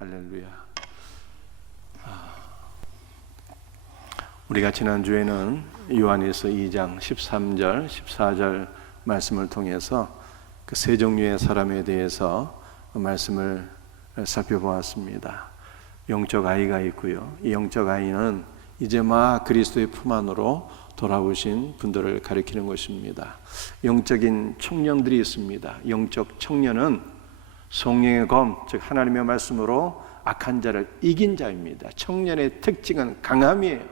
할렐루야. 우리가 지난주에는 요한일서 2장 13절, 14절 말씀을 통해서 그 세 종류의 사람에 대해서 말씀을 살펴보았습니다. 영적 아이가 있고요. 이 영적 아이는 이제 막 그리스도의 품 안으로 돌아오신 분들을 가리키는 것입니다. 영적인 청년들이 있습니다. 영적 청년은 성령의 검, 즉 하나님의 말씀으로 악한 자를 이긴 자입니다. 청년의 특징은 강함이에요.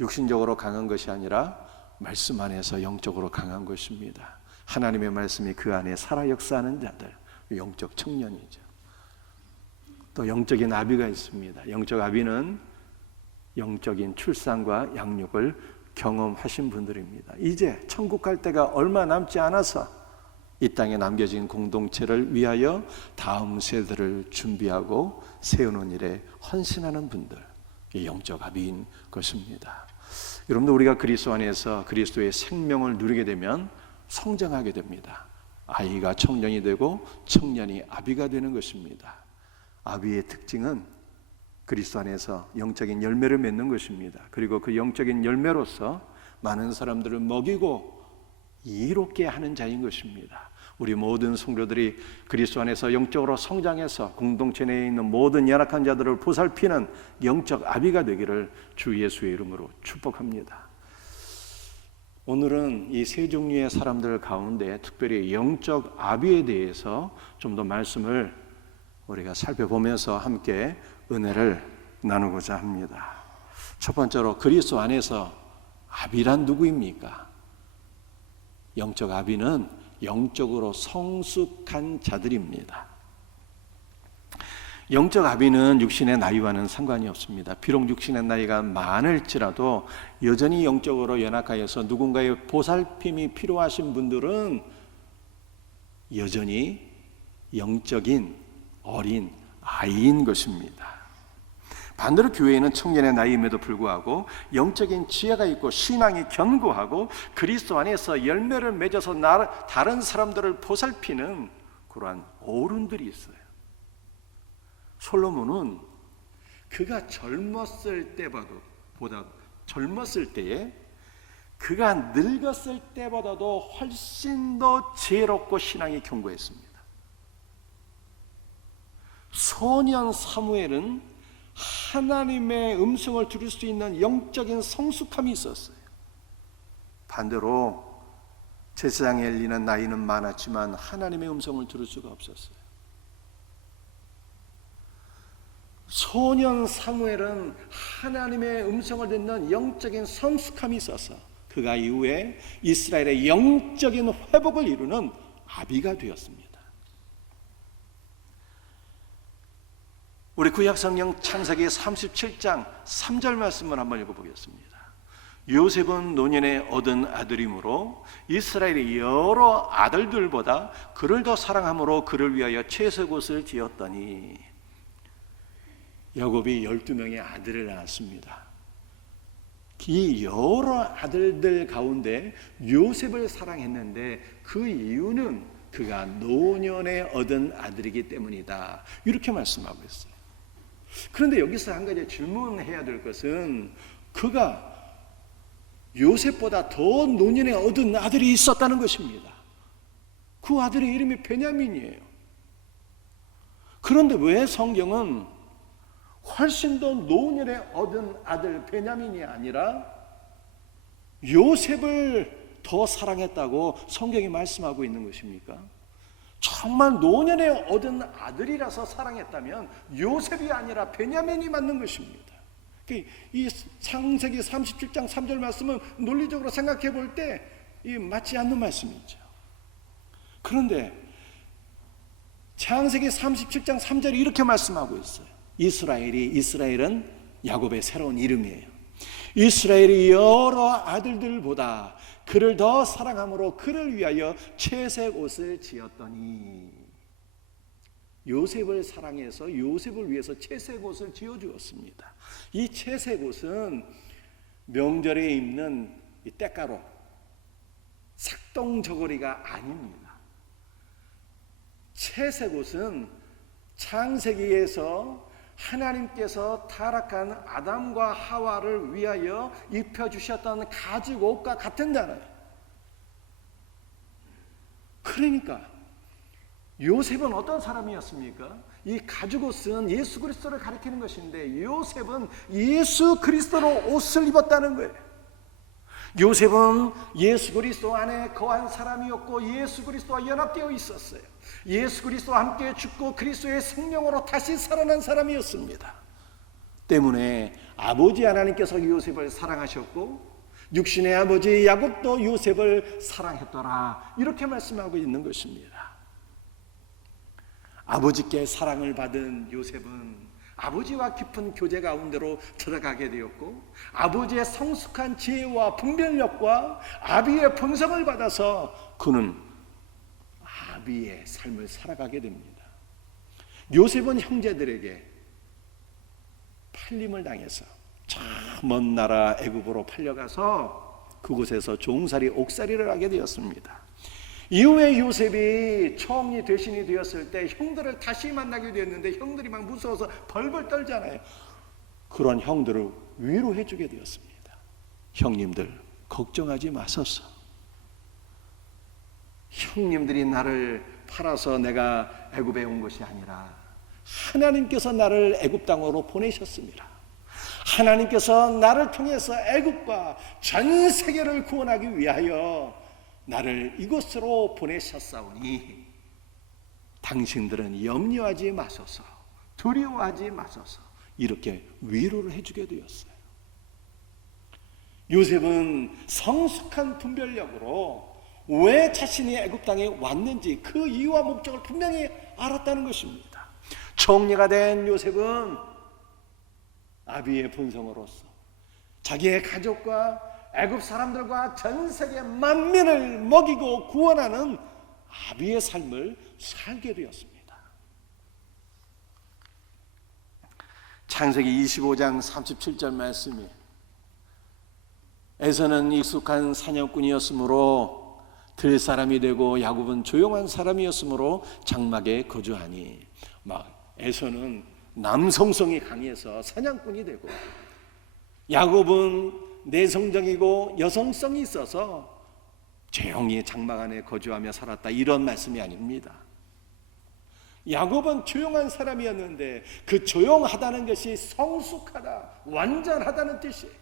육신적으로 강한 것이 아니라 말씀 안에서 영적으로 강한 것입니다. 하나님의 말씀이 그 안에 살아 역사하는 자들, 영적 청년이죠. 또 영적인 아비가 있습니다. 영적 아비는 영적인 출산과 양육을 경험하신 분들입니다. 이제 천국 갈 때가 얼마 남지 않아서 이 땅에 남겨진 공동체를 위하여 다음 세대를 준비하고 세우는 일에 헌신하는 분들, 이 영적 아비인 것입니다. 여러분들, 우리가 그리스도 안에서 그리스도의 생명을 누리게 되면 성장하게 됩니다. 아이가 청년이 되고 청년이 아비가 되는 것입니다. 아비의 특징은 그리스도 안에서 영적인 열매를 맺는 것입니다. 그리고 그 영적인 열매로서 많은 사람들을 먹이고 이롭게 하는 자인 것입니다. 우리 모든 성도들이 그리스도 안에서 영적으로 성장해서 공동체 내에 있는 모든 연약한 자들을 보살피는 영적 아비가 되기를 주 예수의 이름으로 축복합니다. 오늘은 이 세 종류의 사람들 가운데 특별히 영적 아비에 대해서 좀 더 말씀을 우리가 살펴보면서 함께 은혜를 나누고자 합니다. 첫 번째로, 그리스도 안에서 아비란 누구입니까? 영적 아비는 영적으로 성숙한 자들입니다. 영적 아비는 육신의 나이와는 상관이 없습니다. 비록 육신의 나이가 많을지라도 여전히 영적으로 연약하여서 누군가의 보살핌이 필요하신 분들은 여전히 영적인 어린 아이인 것입니다. 반대로 교회에는 청년의 나이임에도 불구하고 영적인 지혜가 있고 신앙이 견고하고 그리스도 안에서 열매를 맺어서 다른 사람들을 보살피는 그러한 어른들이 있어요. 솔로몬은 그가 젊었을 때에 그가 늙었을 때보다도 훨씬 더 지혜롭고 신앙이 견고했습니다. 소년 사무엘은 하나님의 음성을 들을 수 있는 영적인 성숙함이 있었어요. 반대로 제사장에 엘리는 나이는 많았지만 하나님의 음성을 들을 수가 없었어요. 소년 사무엘은 하나님의 음성을 듣는 영적인 성숙함이 있어서 그가 이후에 이스라엘의 영적인 회복을 이루는 아비가 되었습니다. 우리 구약성경 창세기 37장 3절 말씀을 한번 읽어보겠습니다. 요셉은 노년에 얻은 아들이므로 이스라엘의 여러 아들들보다 그를 더 사랑함으로 그를 위하여 채색옷을 지었더니, 야곱이 12명의 아들을 낳았습니다. 이 여러 아들들 가운데 요셉을 사랑했는데 그 이유는 그가 노년에 얻은 아들이기 때문이다, 이렇게 말씀하고 있어요. 그런데 여기서 한 가지 질문해야 될 것은, 그가 요셉보다 더 노년에 얻은 아들이 있었다는 것입니다. 그 아들의 이름이 베냐민이에요. 그런데 왜 성경은 훨씬 더 노년에 얻은 아들 베냐민이 아니라 요셉을 더 사랑했다고 성경이 말씀하고 있는 것입니까? 정말 노년에 얻은 아들이라서 사랑했다면 요셉이 아니라 베냐민이 맞는 것입니다. 이 창세기 37장 3절 말씀은 논리적으로 생각해 볼 때 맞지 않는 말씀이죠. 그런데 창세기 37장 3절이 이렇게 말씀하고 있어요. 이스라엘은 야곱의 새로운 이름이에요. 이스라엘이 여러 아들들보다 그를 더 사랑함으로 그를 위하여 채색 옷을 지었더니, 요셉을 사랑해서 요셉을 위해서 채색 옷을 지어주었습니다. 이 채색 옷은 명절에 입는 이 때가루, 삭동 저고리가 아닙니다. 채색 옷은 창세기에서 하나님께서 타락한 아담과 하와를 위하여 입혀주셨던 가죽 옷과 같은 단어예요. 그러니까 요셉은 어떤 사람이었습니까? 이 가죽 옷은 예수 그리스도를 가리키는 것인데 요셉은 예수 그리스도로 옷을 입었다는 거예요. 요셉은 예수 그리스도 안에 거한 사람이었고 예수 그리스도와 연합되어 있었어요. 예수 그리스도와 함께 죽고 그리스도의 생명으로 다시 살아난 사람이었습니다. 때문에 아버지 하나님께서 요셉을 사랑하셨고 육신의 아버지 야곱도 요셉을 사랑했더라, 이렇게 말씀하고 있는 것입니다. 아버지께 사랑을 받은 요셉은 아버지와 깊은 교제 가운데로 들어가게 되었고 아버지의 성숙한 지혜와 분별력과 아비의 본성을 받아서 그는 아비의 삶을 살아가게 됩니다. 요셉은 형제들에게 팔림을 당해서 저 먼 나라 애굽으로 팔려가서 그곳에서 종살이 옥살이를 하게 되었습니다. 이후에 요셉이 총리 대신이 되었을 때 형들을 다시 만나게 되었는데 형들이 막 무서워서 벌벌 떨잖아요. 그런 형들을 위로해 주게 되었습니다. 형님들 걱정하지 마소서. 형님들이 나를 팔아서 내가 애굽에 온 것이 아니라 하나님께서 나를 애굽 땅으로 보내셨습니다. 하나님께서 나를 통해서 애굽과 전 세계를 구원하기 위하여 나를 이곳으로 보내셨사오니 당신들은 염려하지 마소서, 두려워하지 마소서, 이렇게 위로를 해주게 되었어요. 요셉은 성숙한 분별력으로 왜 자신이 애굽 땅에 왔는지 그 이유와 목적을 분명히 알았다는 것입니다. 총리가 된 요셉은 아비의 본성으로서 자기의 가족과 애굽 사람들과 전 세계 만민을 먹이고 구원하는 아비의 삶을 살게 되었습니다. 창세기 25장 37절 말씀이 에서는 익숙한 사냥꾼이었으므로 들 사람이 되고 야곱은 조용한 사람이었으므로 장막에 거주하니, 에서는 남성성이 강해서 사냥꾼이 되고 야곱은 내성적이고 여성성이 있어서 조용히 장막 안에 거주하며 살았다, 이런 말씀이 아닙니다. 야곱은 조용한 사람이었는데 그 조용하다는 것이 성숙하다, 완전하다는 뜻이에요.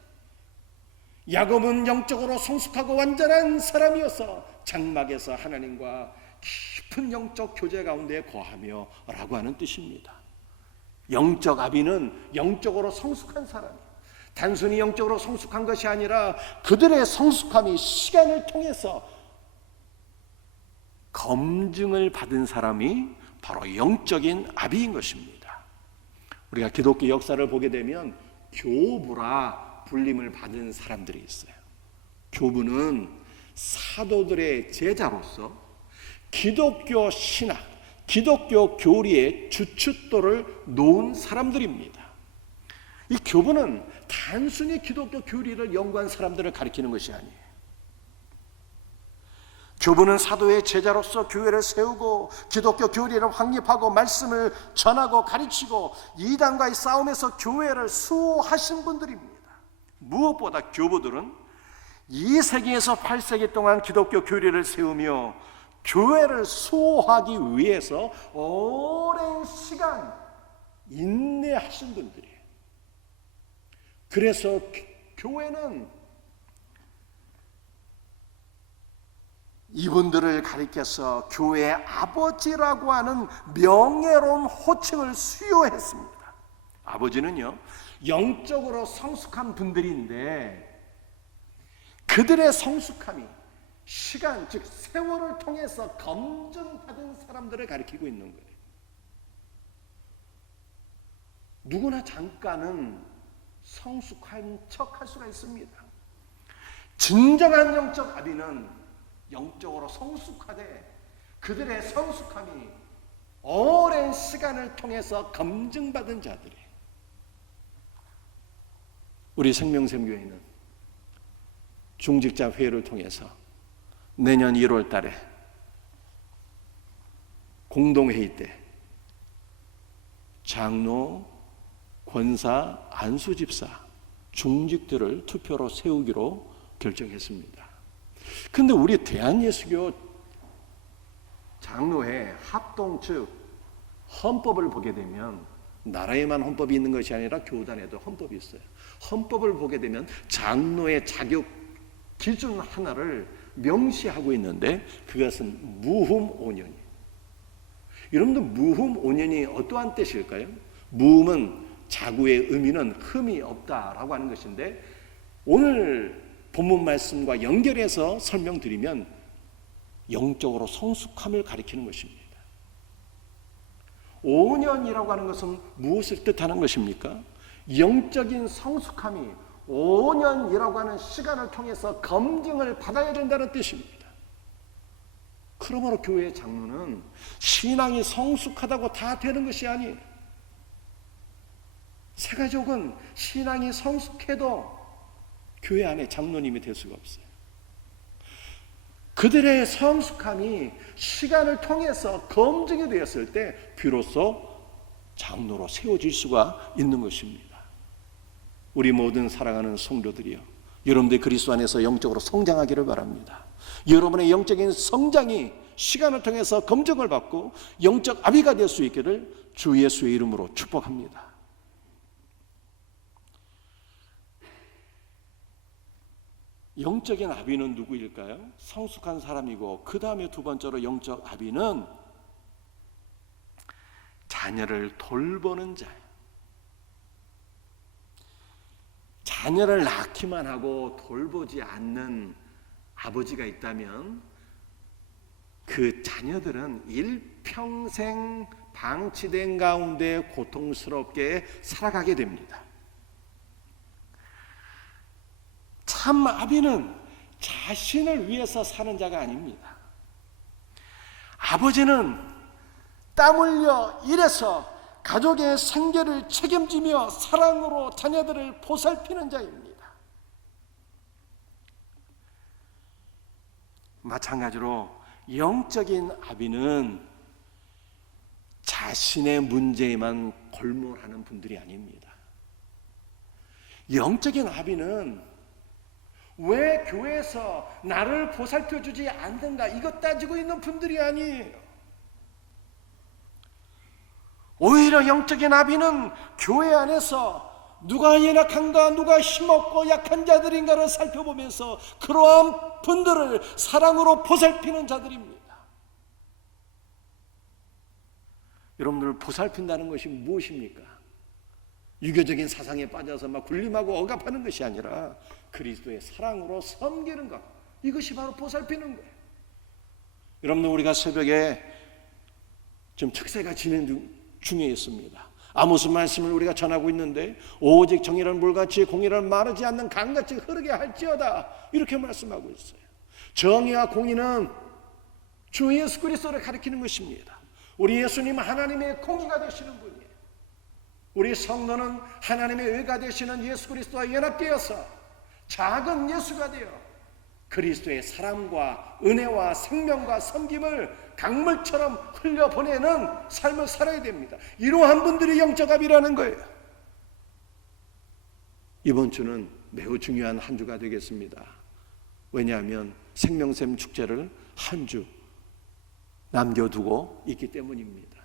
야곱은 영적으로 성숙하고 완전한 사람이어서 장막에서 하나님과 깊은 영적 교제 가운데 거하며 라고 하는 뜻입니다. 영적 아비는 영적으로 성숙한 사람이에요. 단순히 영적으로 성숙한 것이 아니라 그들의 성숙함이 시간을 통해서 검증을 받은 사람이 바로 영적인 아비인 것입니다. 우리가 기독교 역사를 보게 되면 교부라 불림을 받은 사람들이 있어요. 교부는 사도들의 제자로서 기독교 신학, 기독교 교리의 주춧돌을 놓은 사람들입니다. 이 교부는 단순히 기독교 교리를 연구한 사람들을 가리키는 것이 아니에요. 교부는 사도의 제자로서 교회를 세우고 기독교 교리를 확립하고 말씀을 전하고 가르치고 이단과의 싸움에서 교회를 수호하신 분들입니다. 무엇보다 교부들은 2세기에서 8세기 동안 기독교 교리를 세우며 교회를 수호하기 위해서 오랜 시간 인내하신 분들이에요. 그래서 교회는 이분들을 가리켜서 교회의 아버지라고 하는 명예로운 호칭을 수여했습니다. 아버지는요, 영적으로 성숙한 분들인데 그들의 성숙함이 시간, 즉 세월을 통해서 검증받은 사람들을 가리키고 있는 거예요. 누구나 잠깐은 성숙한 척 할 수가 있습니다. 진정한 영적 아비는 영적으로 성숙하되 그들의 성숙함이 오랜 시간을 통해서 검증받은 자들이에요. 우리 생명샘교회는 중직자 회의를 통해서 내년 1월 달에 공동회의 때 장로, 권사, 안수집사, 중직들을 투표로 세우기로 결정했습니다. 그런데 우리 대한예수교 장로회 합동 측 헌법을 보게 되면 나라에만 헌법이 있는 것이 아니라 교단에도 헌법이 있어요. 헌법을 보게 되면 장로의 자격 기준 하나를 명시하고 있는데 그것은 무흠 5년이에요. 여러분들 무흠 5년이 어떠한 뜻일까요? 무흠은 자구의 의미는 흠이 없다라고 하는 것인데 오늘 본문 말씀과 연결해서 설명드리면 영적으로 성숙함을 가리키는 것입니다. 5년이라고 하는 것은 무엇을 뜻하는 것입니까? 영적인 성숙함이 5년이라고 하는 시간을 통해서 검증을 받아야 된다는 뜻입니다. 그러므로 교회 장로는 신앙이 성숙하다고 다 되는 것이 아니에요. 새가족은 신앙이 성숙해도 교회 안에 장로님이 될 수가 없어요. 그들의 성숙함이 시간을 통해서 검증이 되었을 때 비로소 장로로 세워질 수가 있는 것입니다. 우리 모든 사랑하는 성도들이여, 여러분들 그리스도 안에서 영적으로 성장하기를 바랍니다. 여러분의 영적인 성장이 시간을 통해서 검증을 받고 영적 아비가 될 수 있기를 주 예수의 이름으로 축복합니다. 영적인 아비는 누구일까요? 성숙한 사람이고 그 다음에 두 번째로 영적 아비는 자녀를 돌보는 자예요. 자녀를 낳기만 하고 돌보지 않는 아버지가 있다면 그 자녀들은 일평생 방치된 가운데 고통스럽게 살아가게 됩니다. 참 아비는 자신을 위해서 사는 자가 아닙니다. 아버지는 땀 흘려 일해서 가족의 생계를 책임지며 사랑으로 자녀들을 보살피는 자입니다. 마찬가지로 영적인 아비는 자신의 문제에만 골몰하는 분들이 아닙니다. 영적인 아비는 왜 교회에서 나를 보살펴주지 않는가 이것 따지고 있는 분들이 아니에요. 오히려 영적인 아비는 교회 안에서 누가 연약한가, 누가 힘없고 약한 자들인가를 살펴보면서 그러한 분들을 사랑으로 보살피는 자들입니다. 여러분들 보살핀다는 것이 무엇입니까? 유교적인 사상에 빠져서 막 군림하고 억압하는 것이 아니라 그리스도의 사랑으로 섬기는 것, 이것이 바로 보살피는 거예요. 여러분들 우리가 새벽에 좀 특세가 진행 중에 있습니다. 아모스 말씀을 우리가 전하고 있는데 오직 정의는 물같이 공의는 마르지 않는 강같이 흐르게 할지어다 이렇게 말씀하고 있어요. 정의와 공의는 주 예수 그리스도를 가리키는 것입니다. 우리 예수님은 하나님의 공의가 되시는 분이에요. 우리 성도는 하나님의 의가 되시는 예수 그리스도와 연합되어서 작은 예수가 되어 그리스도의 사랑과 은혜와 생명과 섬김을 강물처럼 흘려보내는 삶을 살아야 됩니다. 이러한 분들이 영적 아비라는 거예요. 이번 주는 매우 중요한 한 주가 되겠습니다. 왜냐하면 생명샘 축제를 한 주 남겨두고 있기 때문입니다.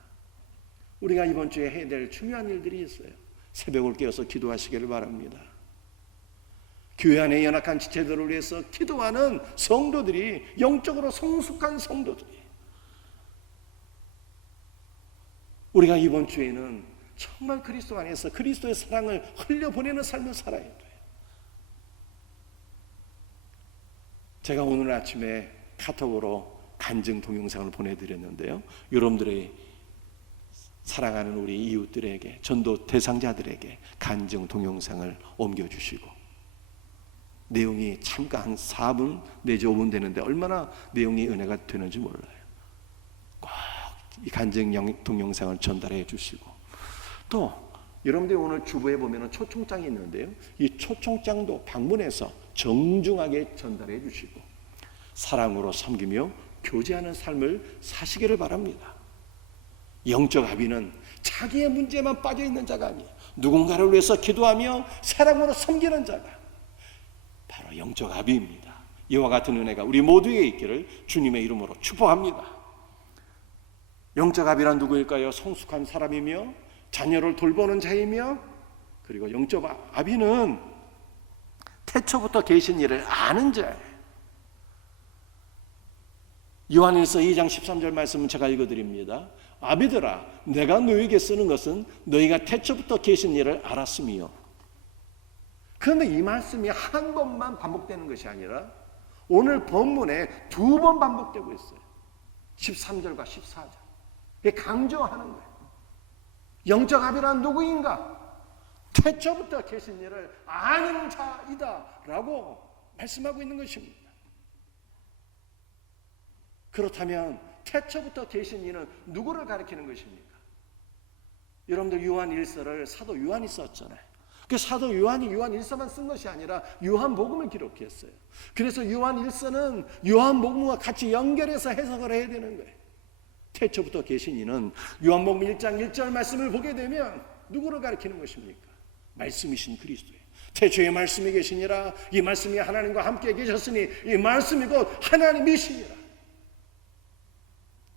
우리가 이번 주에 해야 될 중요한 일들이 있어요. 새벽을 깨어서 기도하시기를 바랍니다. 교회 안에 연약한 지체들을 위해서 기도하는 성도들이 영적으로 성숙한 성도들이 우리가 이번 주에는 정말 그리스도 안에서 그리스도의 사랑을 흘려보내는 삶을 살아야 돼요. 제가 오늘 아침에 카톡으로 간증 동영상을 보내드렸는데요. 여러분들의 사랑하는 우리 이웃들에게, 전도 대상자들에게 간증 동영상을 옮겨주시고 내용이 잠깐 한 4분 내지 5분 되는데 얼마나 내용이 은혜가 되는지 몰라요. 꼭 이 간증 동영상을 전달해 주시고 또 여러분들이 오늘 주부에 보면 초청장이 있는데요. 이 초청장도 방문해서 정중하게 전달해 주시고 사랑으로 섬기며 교제하는 삶을 사시기를 바랍니다. 영적 아비는 자기의 문제에만 빠져 있는 자가 아니에요. 누군가를 위해서 기도하며 사랑으로 섬기는 자가 바로 영적 아비입니다. 이와 같은 은혜가 우리 모두에게 있기를 주님의 이름으로 축복합니다. 영적 아비란 누구일까요? 성숙한 사람이며 자녀를 돌보는 자이며, 그리고 영적 아비는 태초부터 계신 일을 아는 자예요. 요한일서 2장 13절 말씀은 제가 읽어드립니다. 아비들아, 내가 너희에게 쓰는 것은 너희가 태초부터 계신 일을 알았음이요. 그런데 이 말씀이 한 번만 반복되는 것이 아니라 오늘 본문에 2번 반복되고 있어요. 13절과 14절. 이게 강조하는 거예요. 영적 아비란 누구인가? 태초부터 계신 일을 아는 자이다 라고 말씀하고 있는 것입니다. 그렇다면 태초부터 계신 이는 누구를 가리키는 것입니까? 여러분들 요한일서를 사도 요한이 썼잖아요. 그 사도 요한이 요한일서만 쓴 것이 아니라 요한복음을 기록했어요. 그래서 요한일서는 요한복음과 같이 연결해서 해석을 해야 되는 거예요. 태초부터 계신 이는 요한복음 1장 1절 말씀을 보게 되면 누구를 가리키는 것입니까? 말씀이신 그리스도예요. 태초에 말씀이 계시니라. 이 말씀이 하나님과 함께 계셨으니 이 말씀이 곧 하나님이시니라.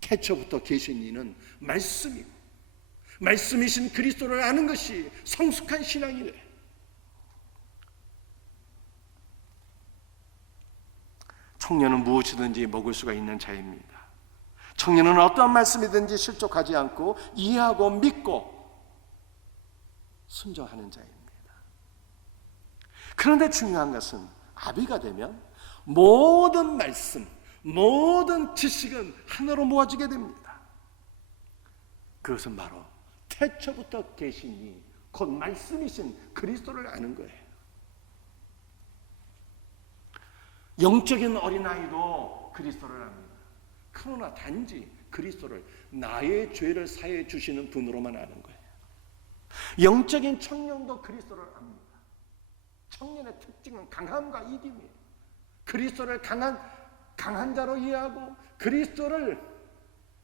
태초부터 계신 이는 말씀이고 말씀이신 그리스도를 아는 것이 성숙한 신앙이래. 청년은 무엇이든지 먹을 수가 있는 자입니다. 청년은 어떠한 말씀이든지 실족하지 않고 이해하고 믿고 순종하는 자입니다. 그런데 중요한 것은 아비가 되면 모든 말씀, 모든 지식은 하나로 모아지게 됩니다. 그것은 바로 태초부터 계신 이 곧 말씀이신 그리스도를 아는 거예요. 영적인 어린아이도 그리스도를 압니다. 그러나 단지 그리스도를 나의 죄를 사해 주시는 분으로만 아는 거예요. 영적인 청년도 그리스도를 압니다. 청년의 특징은 강함과 이김이에요. 그리스도를 강한 자로 이해하고 그리스도를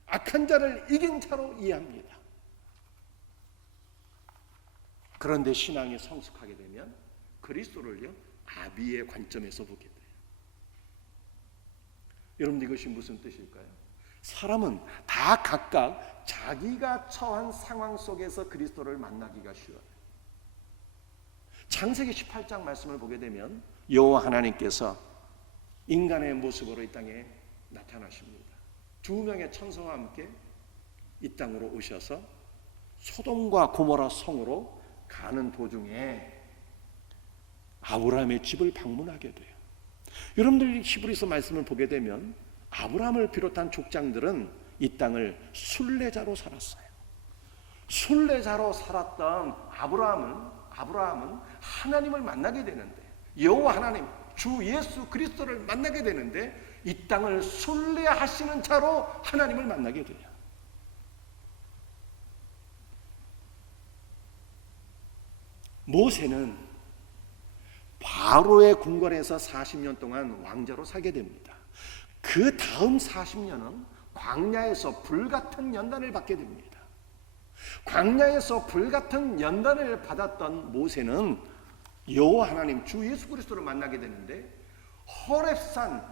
악한 자를 이긴 자로 이해합니다. 그런데 신앙이 성숙하게 되면 그리스도를요 아비의 관점에서 보게 돼요. 여러분, 이것이 무슨 뜻일까요? 사람은 다 각각 자기가 처한 상황 속에서 그리스도를 만나기가 쉬워요. 창세기 18장 말씀을 보게 되면 여호와 하나님께서 인간의 모습으로 이 땅에 나타나십니다. 2명의 천사와 함께 이 땅으로 오셔서 소돔과 고모라 성으로 가는 도중에 아브라함의 집을 방문하게 돼요. 여러분들 히브리서 말씀을 보게 되면 아브라함을 비롯한 족장들은 이 땅을 순례자로 살았어요. 순례자로 살았던 아브라함은 하나님을 만나게 되는데, 여호와 하나님 주 예수 그리스도를 만나게 되는데 이 땅을 순례하시는 자로 하나님을 만나게 돼요. 모세는 바로의 궁궐에서 40년 동안 왕자로 살게 됩니다. 그 다음 40년은 광야에서 불같은 연단을 받게 됩니다. 광야에서 불같은 연단을 받았던 모세는 여호와 하나님 주 예수 그리스도를 만나게 되는데 호렙산에서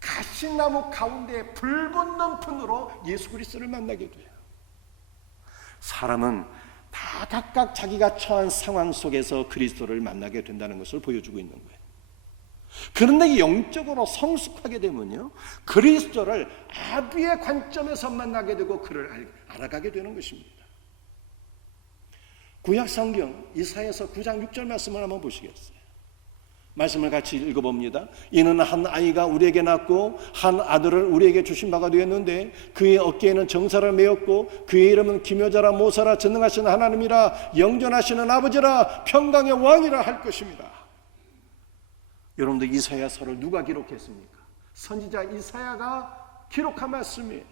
가시나무 가운데 불 붙는 분으로 예수 그리스도를 만나게 돼요. 사람은 다 각각 자기가 처한 상황 속에서 그리스도를 만나게 된다는 것을 보여주고 있는 거예요. 그런데 영적으로 성숙하게 되면요 그리스도를 아비의 관점에서 만나게 되고 그를 알아가게 되는 것입니다. 구약 성경 이사야서 9장 6절 말씀을 한번 보시겠어요? 말씀을 같이 읽어봅니다. 이는 한 아이가 우리에게 낳고 한 아들을 우리에게 주신 바가 되었는데 그의 어깨에는 정사를 메었고 그의 이름은 기묘자라 모사라 전능하신 하나님이라 영존하시는 아버지라 평강의 왕이라 할 것입니다. 여러분들 이사야서를 누가 기록했습니까? 선지자 이사야가 기록한 말씀이에요.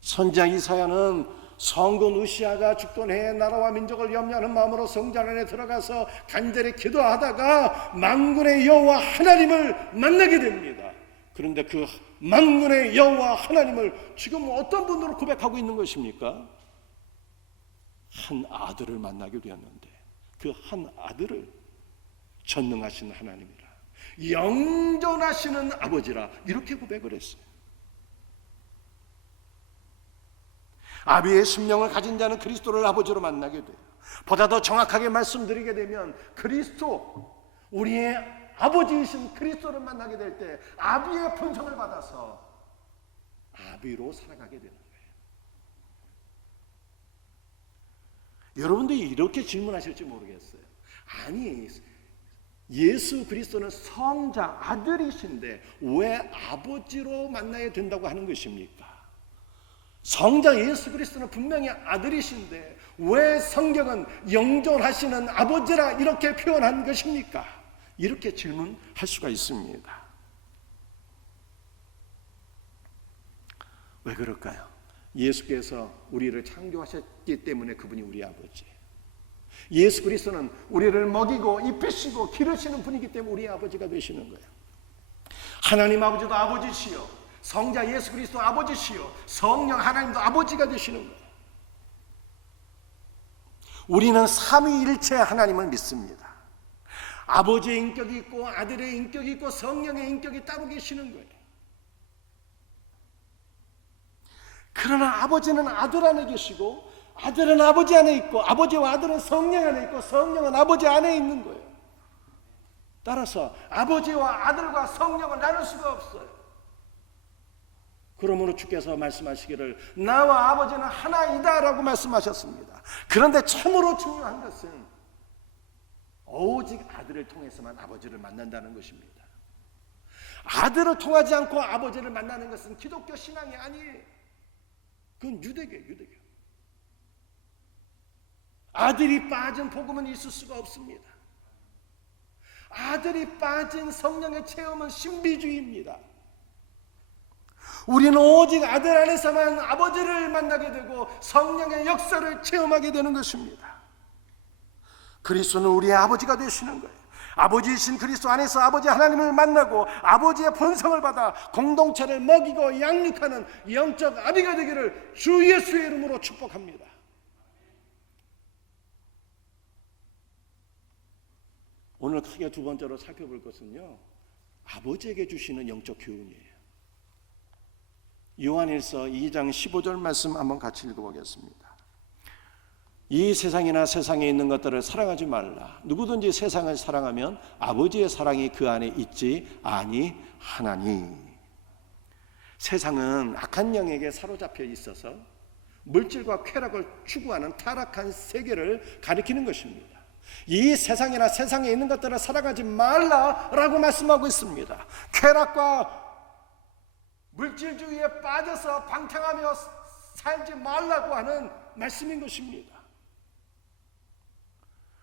선지자 이사야는 성군 우시아가 죽던 해에 나라와 민족을 염려하는 마음으로 성전 안에 들어가서 간절히 기도하다가 만군의 여호와 하나님을 만나게 됩니다. 그런데 그 만군의 여호와 하나님을 지금 어떤 분으로 고백하고 있는 것입니까? 한 아들을 만나게 되었는데 그 한 아들을 전능하신 하나님이라, 영존하시는 아버지라, 이렇게 고백을 했어요. 아비의 심령을 가진 자는 그리스도를 아버지로 만나게 돼요. 보다 더 정확하게 말씀드리게 되면 그리스도, 우리의 아버지이신 그리스도를 만나게 될 때 아비의 본성을 받아서 아비로 살아가게 되는 거예요. 여러분들이 이렇게 질문하실지 모르겠어요. 아니, 예수 그리스도는 성자 아들이신데 왜 아버지로 만나야 된다고 하는 것입니까? 성자 예수 그리스도는 분명히 아들이신데 왜 성경은 영존하시는 아버지라 이렇게 표현한 것입니까? 이렇게 질문할 수가 있습니다. 왜 그럴까요? 예수께서 우리를 창조하셨기 때문에 그분이 우리 아버지예요. 예수 그리스도는 우리를 먹이고 입히시고 기르시는 분이기 때문에 우리 아버지가 되시는 거예요. 하나님 아버지도 아버지시요, 성자 예수 그리스도 아버지시요, 성령 하나님도 아버지가 되시는 거예요. 우리는 삼위일체 하나님을 믿습니다. 아버지의 인격이 있고 아들의 인격이 있고 성령의 인격이 따로 계시는 거예요. 그러나 아버지는 아들 안에 계시고 아들은 아버지 안에 있고 아버지와 아들은 성령 안에 있고 성령은 아버지 안에 있는 거예요. 따라서 아버지와 아들과 성령을 나눌 수가 없어요. 그러므로 주께서 말씀하시기를 나와 아버지는 하나이다 라고 말씀하셨습니다. 그런데 참으로 중요한 것은 오직 아들을 통해서만 아버지를 만난다는 것입니다. 아들을 통하지 않고 아버지를 만나는 것은 기독교 신앙이 아니에요. 그건 유대교예요. 아들이 빠진 복음은 있을 수가 없습니다. 아들이 빠진 성령의 체험은 신비주의입니다. 우리는 오직 아들 안에서만 아버지를 만나게 되고 성령의 역사를 체험하게 되는 것입니다. 그리스도는 우리의 아버지가 되시는 거예요. 아버지이신 그리스도 안에서 아버지 하나님을 만나고 아버지의 본성을 받아 공동체를 먹이고 양육하는 영적 아비가 되기를 주 예수의 이름으로 축복합니다. 오늘 크게 두 번째로 살펴볼 것은요, 아버지에게 주시는 영적 교훈이에요. 요한일서 2장 15절 말씀 한번 같이 읽어보겠습니다. 이 세상이나 세상에 있는 것들을 사랑하지 말라. 누구든지 세상을 사랑하면 아버지의 사랑이 그 안에 있지 아니하나니. 세상은 악한 영에게 사로잡혀 있어서 물질과 쾌락을 추구하는 타락한 세계를 가리키는 것입니다. 이 세상이나 세상에 있는 것들을 사랑하지 말라라고 말씀하고 있습니다. 쾌락과 물질주의에 빠져서 방탕하며 살지 말라고 하는 말씀인 것입니다.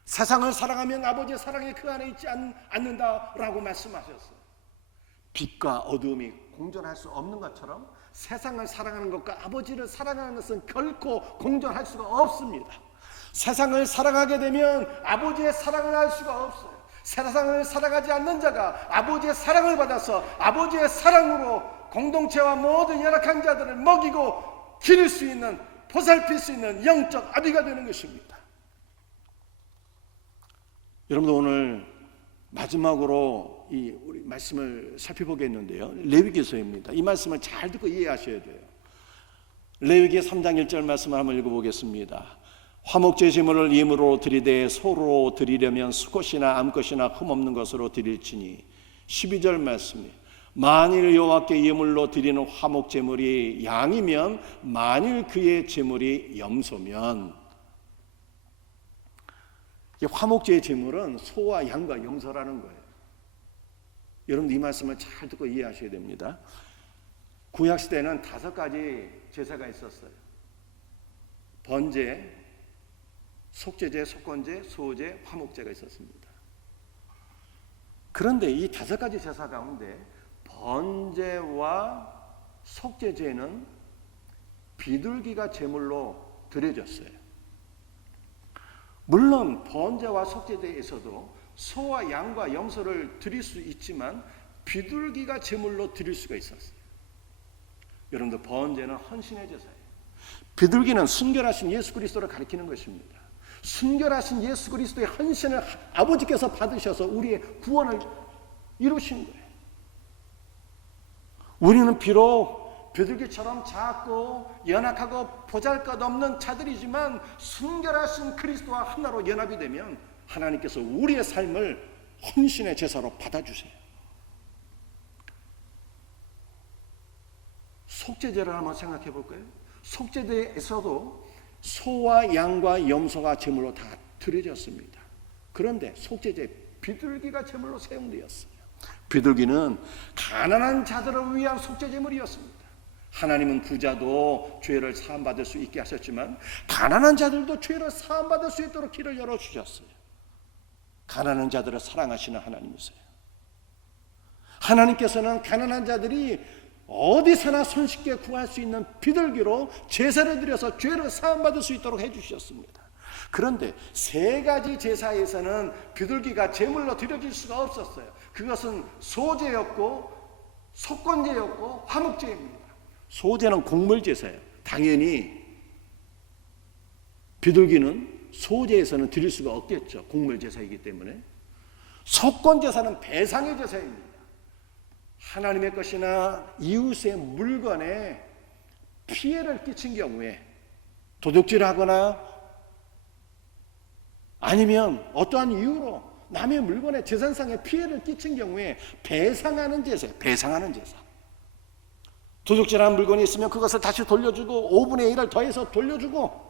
세상을 사랑하면 아버지의 사랑이 그 안에 있지 않는다라고 말씀하셨어요. 빛과 어두움이 공존할 수 없는 것처럼 세상을 사랑하는 것과 아버지를 사랑하는 것은 결코 공존할 수가 없습니다. 세상을 사랑하게 되면 아버지의 사랑을 알 수가 없어요. 세상을 사랑하지 않는 자가 아버지의 사랑을 받아서 아버지의 사랑으로 공동체와 모든 열악한 자들을 먹이고 기를 수 있는, 보살필 수 있는 영적 아비가 되는 것입니다. 여러분들, 오늘 마지막으로 우리 말씀을 살펴보겠는데요, 레위기서입니다. 이 말씀을 잘 듣고 이해하셔야 돼요. 레위기 3장 1절 말씀을 한번 읽어보겠습니다. 화목제 제물을 예물로 드리되 소로 드리려면 수컷이나 암컷이나 흠없는 것으로 드릴지니. 12절 말씀이 만일 여호와께 예물로 드리는 화목 제물이 양이면 만일 그의 제물이 염소면. 화목제의 제물은 소와 양과 염소라는 거예요. 여러분, 이 말씀을 잘 듣고 이해하셔야 됩니다. 구약시대에는 5가지 제사가 있었어요. 번제, 속죄제, 속건제, 소제, 화목제가 있었습니다. 그런데 이 5가지 제사 가운데 번제와 속죄제는 비둘기가 제물로 드려졌어요. 물론 번제와 속죄제에서도 소와 양과 염소를 드릴 수 있지만 비둘기가 제물로 드릴 수가 있었어요. 여러분들, 번제는 헌신의 제사예요. 비둘기는 순결하신 예수 그리스도를 가리키는 것입니다. 순결하신 예수 그리스도의 헌신을 아버지께서 받으셔서 우리의 구원을 이루신 거예요. 우리는 비록 비둘기처럼 작고 연약하고 보잘것없는 자들이지만 순결하신 그리스도와 하나로 연합이 되면 하나님께서 우리의 삶을 헌신의 제사로 받아주세요. 속죄제를 한번 생각해 볼까요? 속죄제에서도 소와 양과 염소가 제물로 다 드려졌습니다. 그런데 속죄제 비둘기가 제물로 사용되었어요. 비둘기는 가난한 자들을 위한 속죄제물이었습니다. 하나님은 부자도 죄를 사함받을 수 있게 하셨지만 가난한 자들도 죄를 사함받을 수 있도록 길을 열어주셨어요. 가난한 자들을 사랑하시는 하나님이세요. 하나님께서는 가난한 자들이 어디서나 손쉽게 구할 수 있는 비둘기로 제사를 드려서 죄를 사함받을 수 있도록 해주셨습니다. 그런데 세 가지 제사에서는 비둘기가 제물로 드려질 수가 없었어요. 그것은 소제였고 속건제였고 화목제입니다. 소제는 곡물제사예요. 당연히 비둘기는 소제에서는 드릴 수가 없겠죠. 곡물제사이기 때문에. 속건제사는 배상의 제사입니다. 하나님의 것이나 이웃의 물건에 피해를 끼친 경우에 도둑질하거나 아니면 어떠한 이유로 남의 물건에 재산상의 피해를 끼친 경우에 배상하는 제사예요. 배상하는 제사. 도둑질한 물건이 있으면 그것을 다시 돌려주고 5분의 1을 더해서 돌려주고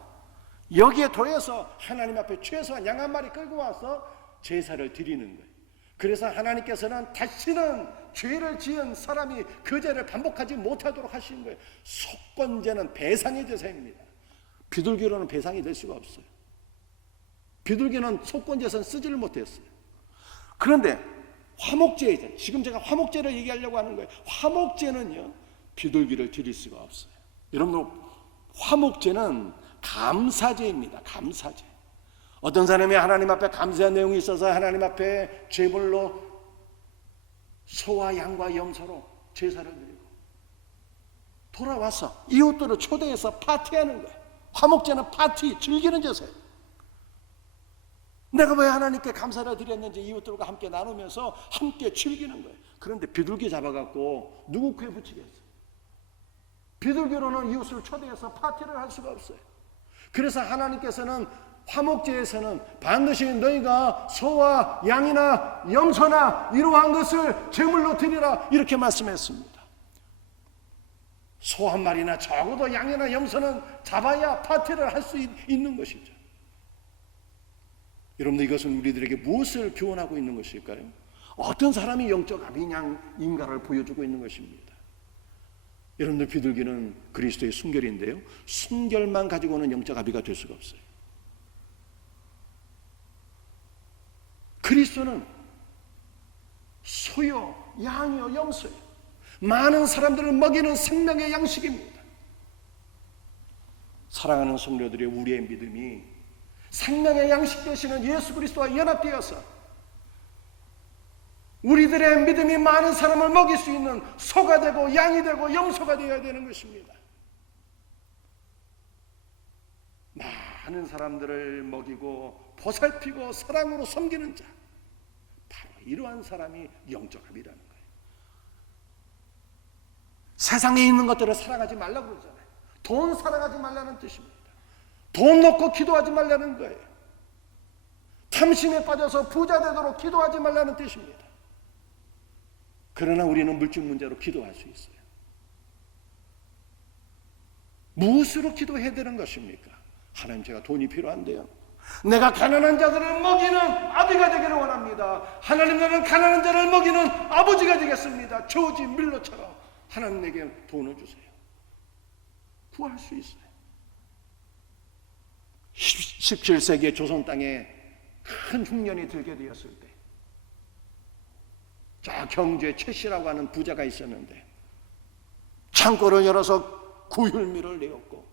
여기에 더해서 하나님 앞에 최소한 양 한 마리 끌고 와서 제사를 드리는 거예요. 그래서 하나님께서는 다시는 죄를 지은 사람이 그 죄를 반복하지 못하도록 하신 거예요. 속건제는 배상의 제사입니다. 비둘기로는 배상이 될 수가 없어요. 비둘기는 속건제에서는 쓰지를 못했어요. 그런데 화목제이죠. 지금 제가 화목제를 얘기하려고 하는 거예요. 화목제는요, 비둘기를 드릴 수가 없어요. 여러분, 화목제는 감사제입니다. 감사제. 어떤 사람이 하나님 앞에 감사한 내용이 있어서 하나님 앞에 제물로 소와 양과 염소로 제사를 드리고 돌아와서 이웃들을 초대해서 파티하는 거예요. 화목제는 파티, 즐기는 제사예요. 내가 왜 하나님께 감사를 드렸는지 이웃들과 함께 나누면서 함께 즐기는 거예요. 그런데 비둘기 잡아갖고 누구 코에 붙이겠어요? 비둘기로는 이웃을 초대해서 파티를 할 수가 없어요. 그래서 하나님께서는 화목제에서는 반드시 너희가 소와 양이나 염소나 이러한 것을 제물로 드리라 이렇게 말씀했습니다. 소 한 마리나 적어도 양이나 염소는 잡아야 파티를 할 수 있는 것이죠. 여러분들, 이것은 우리들에게 무엇을 교훈하고 있는 것일까요? 어떤 사람이 영적 아비냐인가를 보여주고 있는 것입니다. 여러분들, 비둘기는 그리스도의 순결인데요, 순결만 가지고는 영적 아비가 될 수가 없어요. 그리스도는 소요, 양이요, 염소요, 많은 사람들을 먹이는 생명의 양식입니다. 사랑하는 성도들의 우리의 믿음이 생명의 양식 되시는 예수 그리스도와 연합되어서 우리들의 믿음이 많은 사람을 먹일 수 있는 소가 되고 양이 되고 염소가 되어야 되는 것입니다. 많은 사람들을 먹이고 보살피고 사랑으로 섬기는 자, 바로 이러한 사람이 영적 아비라는 거예요. 세상에 있는 것들을 사랑하지 말라고 그러잖아요. 돈 사랑하지 말라는 뜻입니다. 돈 놓고 기도하지 말라는 거예요. 탐심에 빠져서 부자 되도록 기도하지 말라는 뜻입니다. 그러나 우리는 물질 문제로 기도할 수 있어요. 무엇으로 기도해야 되는 것입니까? 하나님, 제가 돈이 필요한데요, 내가 가난한 자들을 먹이는 아비가 되기를 원합니다. 하나님, 나는 가난한 자를 먹이는 아버지가 되겠습니다. 조지 밀러처럼 하나님 내게 돈을 주세요. 구할 수 있어요. 17세기의 조선 땅에 큰 흉년이 들게 되었을 때, 저 경주에 최씨라고 하는 부자가 있었는데 창고를 열어서 구휼미를 내었고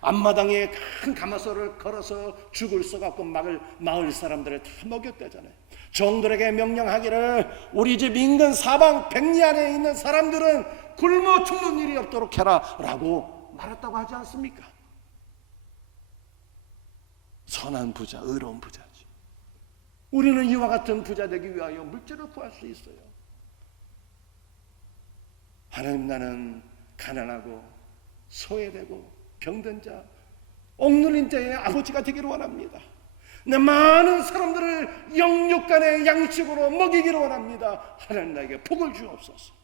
앞마당에 큰 가마솥을 걸어서 죽을 써갖고 마을 사람들을 다 먹였다잖아요. 종들에게 명령하기를 우리 집 인근 사방 백리 안에 있는 사람들은 굶어 죽는 일이 없도록 해라 라고 말했다고 하지 않습니까? 선한 부자, 의로운 부자지. 우리는 이와 같은 부자 되기 위하여 물질을 구할 수 있어요. 하나님, 나는 가난하고 소외되고 병든 자, 억눌린 자의 아버지가 되기를 원합니다. 내 많은 사람들을 영육간의 양식으로 먹이기를 원합니다. 하나님, 나에게 복을 주옵소서.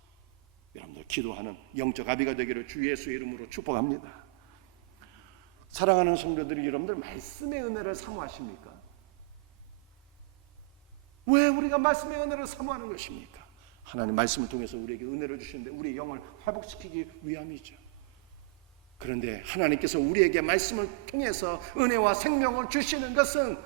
여러분들 기도하는 영적 아비가 되기를 주 예수의 이름으로 축복합니다. 사랑하는 성도들이, 여러분들 말씀의 은혜를 사모하십니까? 왜 우리가 말씀의 은혜를 사모하는 것입니까? 하나님 말씀을 통해서 우리에게 은혜를 주시는데 우리의 영을 회복시키기 위함이죠. 그런데 하나님께서 우리에게 말씀을 통해서 은혜와 생명을 주시는 것은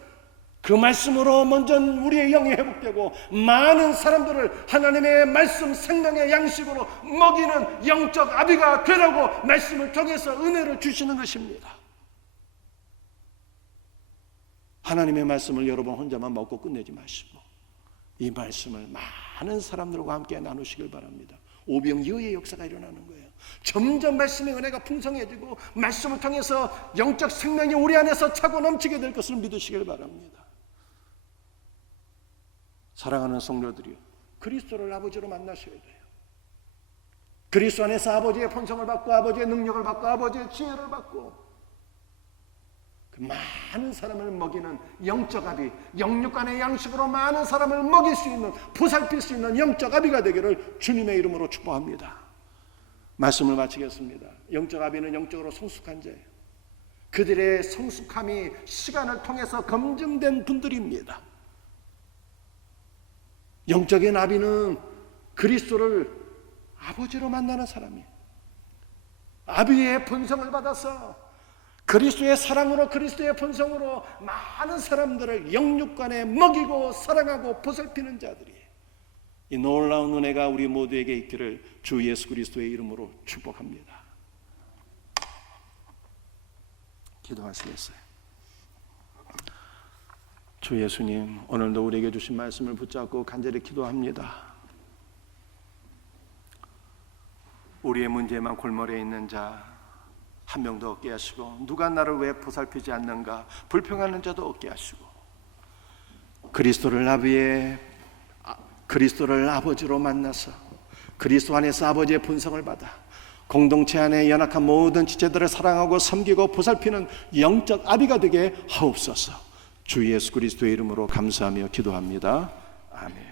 그 말씀으로 먼저 우리의 영이 회복되고 많은 사람들을 하나님의 말씀 생명의 양식으로 먹이는 영적 아비가 되라고 말씀을 통해서 은혜를 주시는 것입니다. 하나님의 말씀을 여러분 혼자만 먹고 끝내지 마시고 이 말씀을 많은 사람들과 함께 나누시길 바랍니다. 오병이어의 역사가 일어나는 거예요. 점점 말씀의 은혜가 풍성해지고 말씀을 통해서 영적 생명이 우리 안에서 차고 넘치게 될 것을 믿으시길 바랍니다. 사랑하는 성도들이요, 그리스도를 아버지로 만나셔야 돼요. 그리스도 안에서 아버지의 본성을 받고 아버지의 능력을 받고 아버지의 지혜를 받고 그 많은 사람을 먹이는 영적 아비, 영육간의 양식으로 많은 사람을 먹일 수 있는, 보살필 수 있는 영적 아비가 되기를 주님의 이름으로 축복합니다. 말씀을 마치겠습니다. 영적 아비는 영적으로 성숙한 자예요. 그들의 성숙함이 시간을 통해서 검증된 분들입니다. 영적인 아비는 그리스도를 아버지로 만나는 사람이에요. 아비의 본성을 받아서 그리스도의 사랑으로, 그리스도의 본성으로 많은 사람들을 영육간에 먹이고 사랑하고 보살피는 자들이에요. 이 놀라운 은혜가 우리 모두에게 있기를 주 예수 그리스도의 이름으로 축복합니다. 기도하시겠어요? 주 예수님, 오늘도 우리에게 주신 말씀을 붙잡고 간절히 기도합니다. 우리의 문제만 골머리에 있는 자 한 명도 없게 하시고, 누가 나를 왜 보살피지 않는가 불평하는 자도 없게 하시고, 그리스도를 아버지로 만나서 그리스도 안에서 아버지의 본성을 받아 공동체 안에 연약한 모든 지체들을 사랑하고 섬기고 보살피는 영적 아비가 되게 하옵소서. 주 예수 그리스도의 이름으로 감사하며 기도합니다. 아멘.